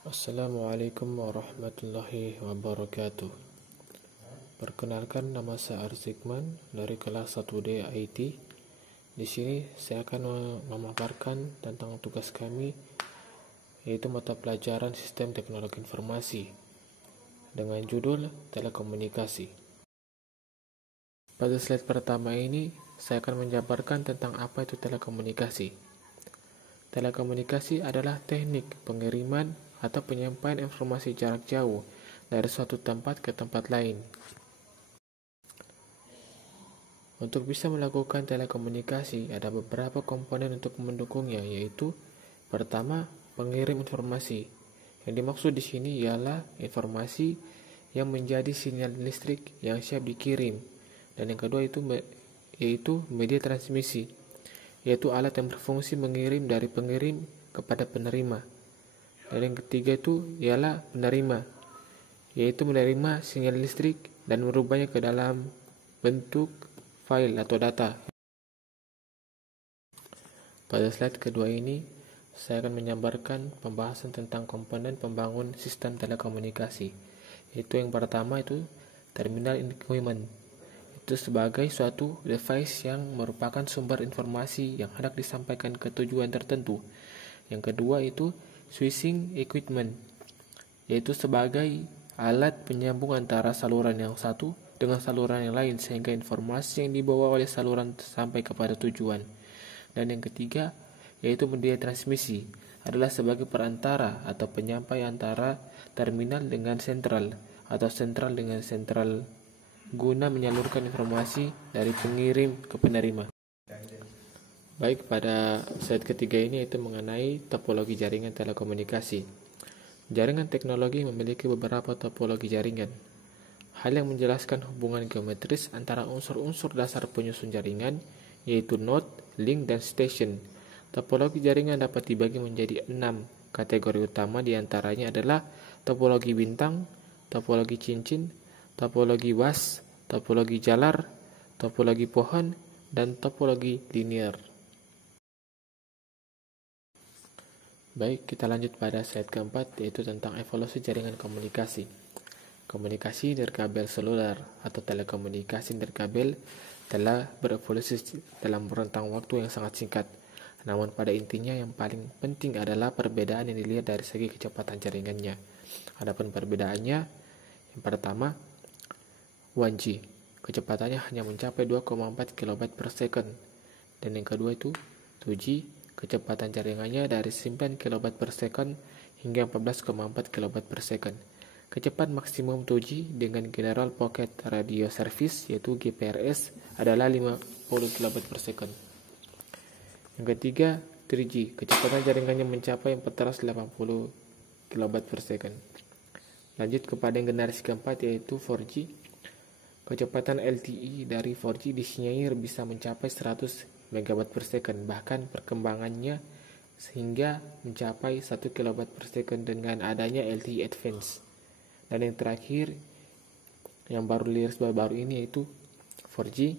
Assalamualaikum warahmatullahi wabarakatuh. Perkenalkan, nama saya Arzikman dari kelas 1D IT. Di sini saya akan memaparkan tentang tugas kami, yaitu mata pelajaran Sistem Teknologi Informasi dengan judul Telekomunikasi. Pada slide pertama ini, saya akan menjabarkan tentang apa itu telekomunikasi. Telekomunikasi adalah teknik pengiriman atau penyampaian informasi jarak jauh dari suatu tempat ke tempat lain. Untuk bisa melakukan telekomunikasi, ada beberapa komponen untuk mendukungnya, yaitu pertama, pengirim informasi. Yang dimaksud di sini ialah informasi yang menjadi sinyal listrik yang siap dikirim. Dan yang kedua yaitu media transmisi, yaitu alat yang berfungsi mengirim dari pengirim kepada penerima. Dan yang ketiga ialah penerima, yaitu menerima sinyal listrik dan merubahnya ke dalam bentuk file atau data. Pada slide kedua ini, saya akan menyampaikan pembahasan tentang komponen pembangun sistem telekomunikasi, yaitu yang pertama itu terminal equipment. Itu sebagai suatu device yang merupakan sumber informasi yang hendak disampaikan ke tujuan tertentu. Yang kedua itu switching equipment, yaitu sebagai alat penyambung antara saluran yang satu dengan saluran yang lain sehingga informasi yang dibawa oleh saluran sampai kepada tujuan. Dan yang ketiga yaitu media transmisi, adalah sebagai perantara atau penyampai antara terminal dengan sentral atau sentral dengan sentral guna menyalurkan informasi dari pengirim ke penerima. Baik, pada slide ketiga ini yaitu mengenai topologi jaringan telekomunikasi. Jaringan teknologi memiliki beberapa topologi jaringan. Hal yang menjelaskan hubungan geometris antara unsur-unsur dasar penyusun jaringan, yaitu node, link, dan station. Topologi jaringan dapat dibagi menjadi 6 kategori utama, diantaranya adalah topologi bintang, topologi cincin, topologi was, topologi jalar, topologi pohon, dan topologi linear. Baik, kita lanjut pada slide keempat, yaitu tentang evolusi jaringan komunikasi. Komunikasi nirkabel seluler atau telekomunikasi nirkabel telah berevolusi dalam rentang waktu yang sangat singkat. Namun pada intinya yang paling penting adalah perbedaan yang dilihat dari segi kecepatan jaringannya. Adapun perbedaannya, yang pertama, 1G, kecepatannya hanya mencapai 2,4 kB per second. Dan yang kedua itu 2G, kecepatan jaringannya dari 9 kB per second hingga 14,4 kB per second. Kecepatan maksimum 2G dengan General Pocket Radio Service yaitu GPRS adalah 50 kB per second. Yang ketiga 3G, kecepatan jaringannya mencapai 480 kB per second. Lanjut kepada yang generasi keempat yaitu 4G. Kecepatan LTE dari 4G disinyalir bisa mencapai 100 MB per second, bahkan perkembangannya sehingga mencapai 1 kB per second dengan adanya LTE Advance. Dan yang terakhir, yang baru ini yaitu 4G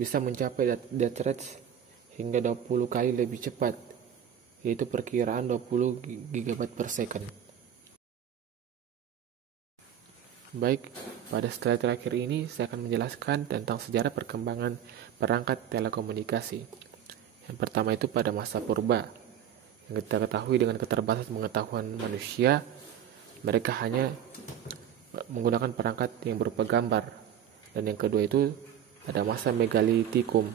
bisa mencapai data rate hingga 20 kali lebih cepat, yaitu perkiraan 20 GB per second. Baik, pada slide terakhir ini saya akan menjelaskan tentang sejarah perkembangan perangkat telekomunikasi. Yang pertama itu pada masa purba. Yang kita ketahui dengan keterbatasan pengetahuan manusia, mereka hanya menggunakan perangkat yang berupa gambar. Dan yang kedua itu ada masa megalitikum,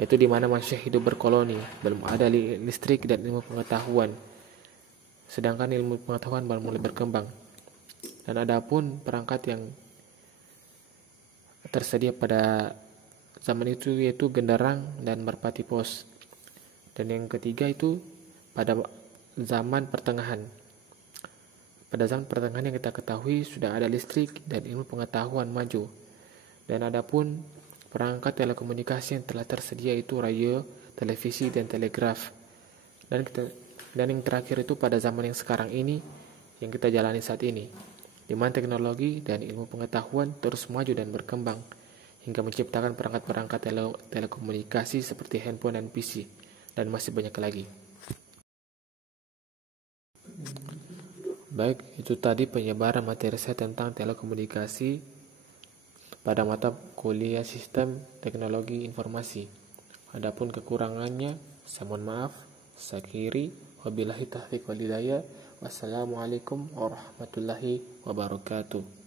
yaitu di mana manusia hidup berkoloni, belum ada listrik dan ilmu pengetahuan. Sedangkan ilmu pengetahuan baru mulai berkembang. Dan ada pun perangkat yang tersedia pada zaman itu yaitu genderang dan merpati pos. Dan yang ketiga itu pada zaman pertengahan. Pada zaman pertengahan yang kita ketahui sudah ada listrik dan ilmu pengetahuan maju. Dan ada pun perangkat telekomunikasi yang telah tersedia itu radio, televisi, dan telegraf. Dan yang terakhir itu pada zaman yang sekarang ini yang kita jalani saat ini, di mana teknologi dan ilmu pengetahuan terus maju dan berkembang hingga menciptakan perangkat-perangkat telekomunikasi seperti handphone dan PC, dan masih banyak lagi. Baik, itu tadi penyebaran materi saya tentang telekomunikasi pada mata kuliah Sistem Teknologi Informasi. Adapun kekurangannya, saya mohon maaf. Saya akhiri. Wabillahi taufiq wal hidayah. Wassalamualaikum warahmatullahi wabarakatuh.